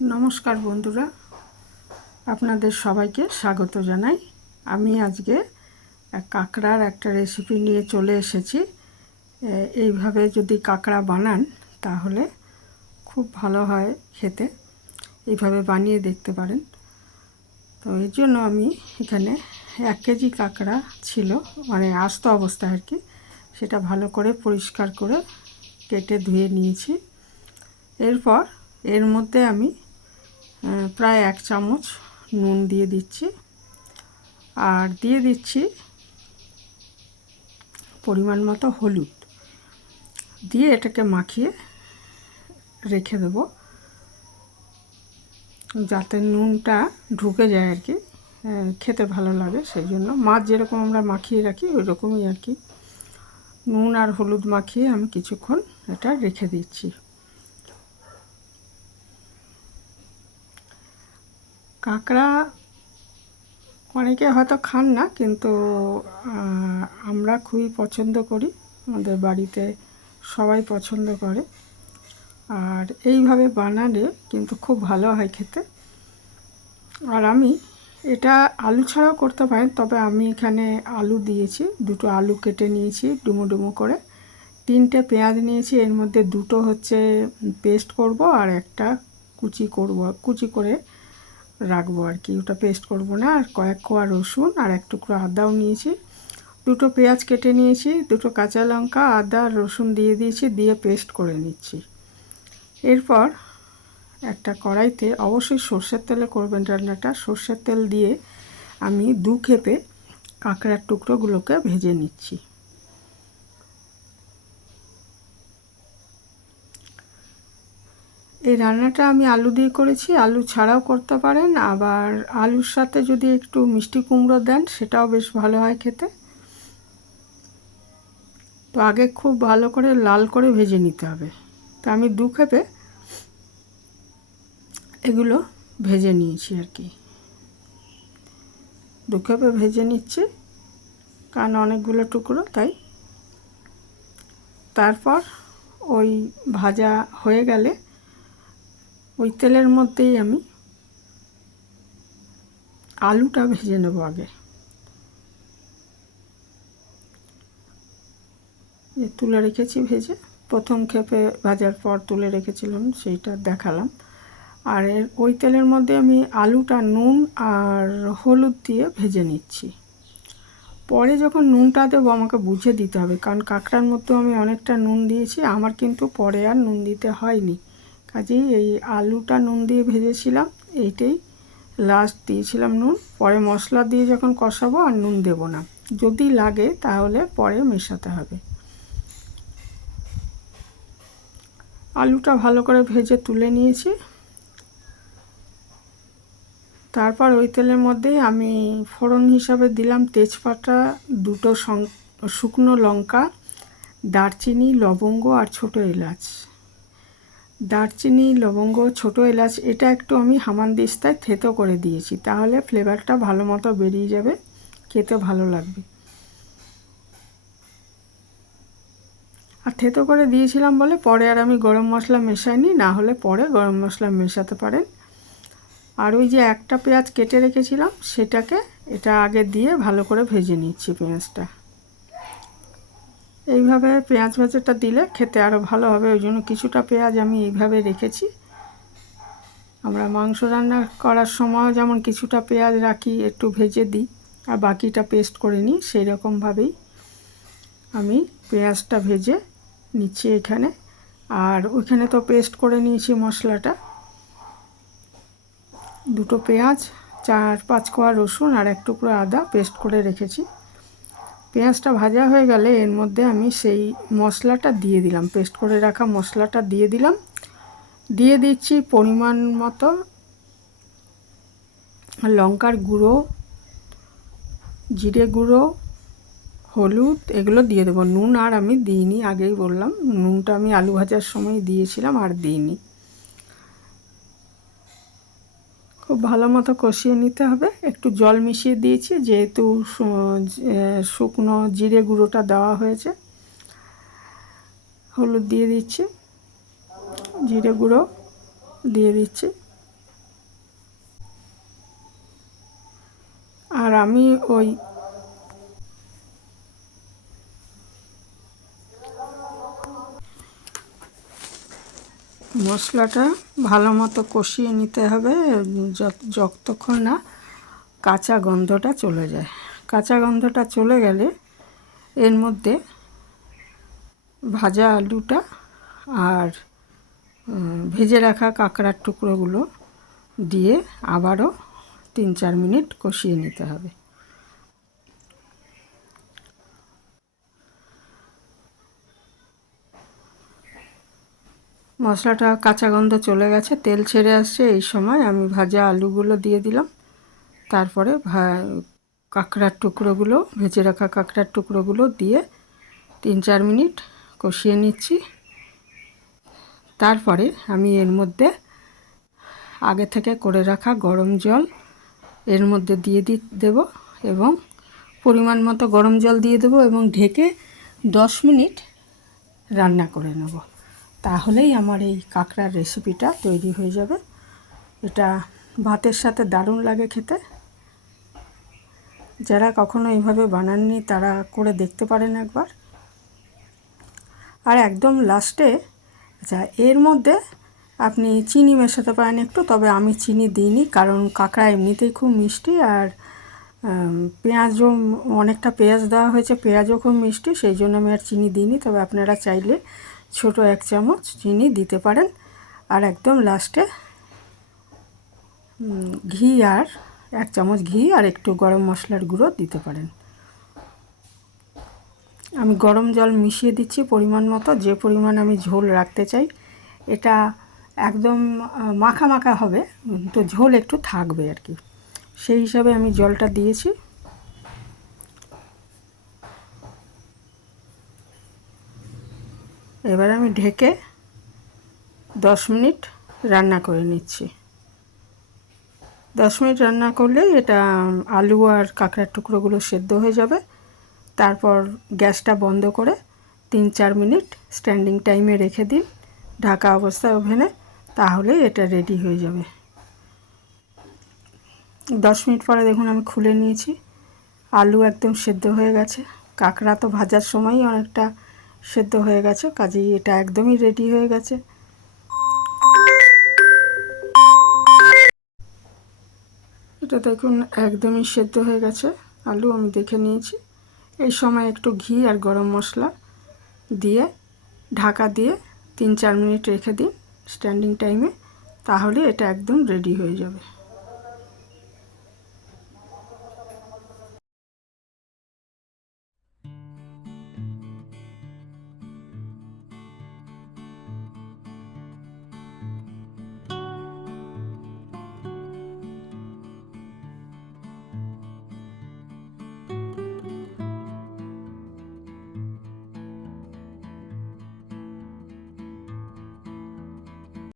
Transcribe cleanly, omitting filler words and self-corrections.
নমস্কার বন্ধুরা, আপনাদের সবাইকে স্বাগত জানাই। আমি আজকে কাঁকড়ার একটা রেসিপি নিয়ে চলে এসেছি। এইভাবে যদি কাঁকড়া বানান তাহলে খুব ভালো হয় খেতে। এইভাবে বানিয়ে দেখতে পারেন। তো এর জন্য আমি এখানে 1 কেজি কাঁকড়া ছিল, মানে আস্ত অবস্থায় আর কি, সেটা ভালো করে পরিষ্কার করে কেটে ধুয়ে নিয়েছি। এরপর এর মধ্যে আমি প্রায় 1 চামচ নুন দিয়ে দিচ্ছি, আর দিয়ে দিচ্ছি পরিমাণ মতো হলুদ দিয়ে এটাকে মাখিয়ে রেখে দেব, যাতে নুনটা ঢুকে যায় আর কি, খেতে ভালো লাগে। সেই জন্য মাছ যেরকম আমরা মাখিয়ে রাখি ওই রকমই আর কি নুন আর হলুদ মাখিয়ে আমি কিছুক্ষণ এটা রেখে দিচ্ছি। কাঁকড়া অনেকে হয়তো খান না, কিন্তু আমরা খুবই পছন্দ করি, আমাদের বাড়িতে সবাই পছন্দ করে। আর এইভাবে বানালে কিন্তু খুব ভালো হয় খেতে। আর আমি এটা আলু ছাড়াও করতে পারেন, তবে আমি এখানে আলু দিয়েছি। 2টো আলু কেটে নিয়েছি ডুমো ডুমো করে, 3টে পেঁয়াজ নিয়েছি, এর মধ্যে 2টো হচ্ছে পেস্ট করব আর একটা কুচি করে রাখবো আর কি, ওটা পেস্ট করব না। আর কয়েক কোয়া রসুন আর 1 টুকরো আদাও নিয়েছি। 2টো পেঁয়াজ কেটে নিয়েছি, 2টো কাঁচা লঙ্কা, আদা রসুন দিয়ে দিয়েছি, দিয়ে পেস্ট করে নিচ্ছি। এরপর একটা কড়াইতে, অবশ্যই সর্ষের তেলে করবেন রান্নাটা, সর্ষের তেল দিয়ে আমি 2 খেপে কাঁকড়ার টুকরোগুলোকে ভেজে নিচ্ছি। এই রান্নাটা আমি আলু দিয়ে করেছি, আলু ছাড়াও করতে পারেন। আবার আলুর সাথে যদি একটু মিষ্টি কুমড়ো দেন সেটাও বেশ ভালো হয় খেতে। তো আগে খুব ভালো করে লাল করে ভেজে নিতে হবে। তো আমি 2 খেপে এগুলো ভেজে নিয়েছি আর কি, 2 খেপে ভেজে নিচ্ছি, কারণ অনেকগুলো টুকরো তাই। তারপর ওই ভাজা হয়ে গেলে ওই তেলের মধ্যেই আমি আলুটা ভেজে নেব আগে। তুলে রেখেছি ভেজে, প্রথম খেপে ভাজার পর তুলে রেখেছিলাম, সেইটা দেখালাম। আর ওই তেলের মধ্যে আমি আলুটা নুন আর হলুদ দিয়ে ভেজে নিচ্ছি। পরে যখন নুনটা দেবো আমাকে বুঝে দিতে হবে, কারণ কাঁকড়ার মধ্যে আমি অনেকটা নুন দিয়েছি, আমার কিন্তু পরে আর নুন দিতে হয়নি। কাজেই এই আলুটা নুন দিয়ে ভেজেছিলাম, এইটাই লাস্ট দিয়েছিলাম নুন। পরে মশলা দিয়ে যখন কষাবো আর নুন দেব না, যদি লাগে তাহলে পরে মেশাতে হবে। আলুটা ভালো করে ভেজে তুলে নিয়েছি। তারপর ওই তেলের মধ্যে আমি ফোড়ন হিসাবে দিলাম তেজপাতা, 2টো শুকনো লঙ্কা, দারচিনি, লবঙ্গ আর ছোটো এলাচ। দারচিনি, লবঙ্গ, ছোটো এলাচ এটা একটু আমি হামানদিস্তায় থেতো করে দিয়েছি, তাহলে ফ্লেভারটা ভালো মতো বেরিয়ে যাবে, খেতে ভালো লাগবে। আর থেতো করে দিয়েছিলাম বলে পরে আর আমি গরম মশলা মেশাইনি, না হলে পরে গরম মশলা মেশাতে পারেন। আর ওই যে একটা পেঁয়াজ কেটে রেখেছিলাম সেটাকে এটা আগে দিয়ে ভালো করে ভেজে নিচ্ছি পেঁয়াজটা। এইভাবে পেঁয়াজ ভাজাটা দিলে খেতে আরও ভালো হবে, ওই জন্য কিছুটা পেঁয়াজ আমি এইভাবে রেখেছি। আমরা মাংস রান্না করার সময় যেমন কিছুটা পেঁয়াজ রাখি, একটু ভেজে দিই, আর বাকিটা পেস্ট করে নিই, সেই রকমভাবেই আমি পেঁয়াজটা ভেজে নিচ্ছি এখানে। আর ওইখানে তো পেস্ট করে নিয়েছি মশলাটা, 2টো পেঁয়াজ, 4-5 কোয়া রসুন আর 1 টুকরো আদা পেস্ট করে রেখেছি। পেঁয়াজটা ভাজা হয়ে গেলে এর মধ্যে আমি সেই মশলাটা দিয়ে দিলাম, পেস্ট করে রাখা মশলাটা দিয়ে দিলাম। দিয়ে দিচ্ছি পরিমাণ মতো লঙ্কার গুঁড়ো, জিরে গুঁড়ো, হলুদ, এগুলো দিয়ে দেবো। নুন আর আমি দিইনি, আগেই বললাম, নুনটা আমি আলু ভাজার সময় দিয়েছিলাম আর দিইনি। খুব ভালো মতো কষিয়ে নিতে হবে। একটু জল মিশিয়ে দিয়েছি, যেহেতু শুকনো জিরে গুঁড়োটা দেওয়া হয়েছে। হলুদ দিয়ে দিচ্ছি, জিরে গুঁড়ো দিয়ে দিচ্ছি, আমি ওই মশলাটা ভালো মতো কষিয়ে নিতে হবে যতক্ষণ না কাঁচা গন্ধটা চলে যায়। কাঁচা গন্ধটা চলে গেলে এর মধ্যে ভাজা আলুটা আর ভেজে রাখা কাঁকড়ার টুকরোগুলো দিয়ে আবারও 3-4 মিনিট কষিয়ে নিতে হবে। মশলাটা কাঁচা গন্ধ চলে গেছে, তেল ছেড়ে আসছে। এই সময় আমি ভাজা আলুগুলো দিয়ে দিলাম, তারপরে কাঁকড়ার টুকরোগুলো, ভেজে রাখা কাঁকড়ার টুকরোগুলো দিয়ে 3-4 মিনিট কষিয়ে নিচ্ছি। তারপরে আমি এর মধ্যে আগে থেকে করে রাখা গরম জল এর মধ্যে দিয়ে দেব এবং পরিমাণ মতো গরম জল দিয়ে দেব এবং ঢেকে 10 মিনিট রান্না করে নেব। তাহলেই আমার এই কাঁকড়ার রেসিপিটা তৈরি হয়ে যাবে। এটা ভাতের সাথে দারুণ লাগে খেতে। যারা কখনো এইভাবে বানাননি তারা করে দেখতে পারেন একবার। আর একদম লাস্টে এর মধ্যে আপনি চিনি মেশাতে পারেন একটু, তবে আমি চিনি দিইনি, কারণ কাঁকড়া এমনিতেই খুব মিষ্টি আর পেঁয়াজও অনেকটা পেঁয়াজ দেওয়া হয়েছে, পেঁয়াজও খুব মিষ্টি, সেই জন্য আমি আর চিনি দিইনি। তবে আপনারা চাইলে ছোট 1 চামচ চিনি দিতে পারেন। আর একদম লাস্টে ঘি আর 1 চামচ ঘি আর একটু গরম মশলার গুঁড়ো দিতে পারেন। আমি গরম জল মিশিয়ে দিচ্ছি পরিমাণ মতো, যে পরিমাণ আমি ঝোল রাখতে চাই। এটা একদম মাখা মাখা হবে, তো ঝোল একটু থাকবে আর কি, সেই হিসাবে আমি জলটা দিয়েছি। এবার আমি ঢেকে 10 মিনিট রান্না করে নিচ্ছি। 10 মিনিট রান্না করলে এটা আলু আর কাঁকড়ার টুকরোগুলো সেদ্ধ হয়ে যাবে। তারপর গ্যাসটা বন্ধ করে 3-4 মিনিট স্ট্যান্ডিং টাইমে রেখে দিন ঢাকা অবস্থায় ওভেনে, তাহলে এটা রেডি হয়ে যাবে। 10 মিনিট পরে দেখুন আমি খুলে নিয়েছি, আলু একদম সেদ্ধ হয়ে গেছে, কাঁকড়া তো ভাজার সময়ই অনেকটা সেদ্ধ হয়ে গেছে, কাজেই এটা একদমই রেডি হয়ে গেছে। এটা দেখুন একদমই সেদ্ধ হয়ে গেছে আলু, আমি দেখে নিয়েছি। এই সময় একটু ঘি আর গরম মশলা দিয়ে ঢাকা দিয়ে 3-4 মিনিট রেখে দিন স্ট্যান্ডিং টাইমে, তাহলে এটা একদম রেডি হয়ে যাবে।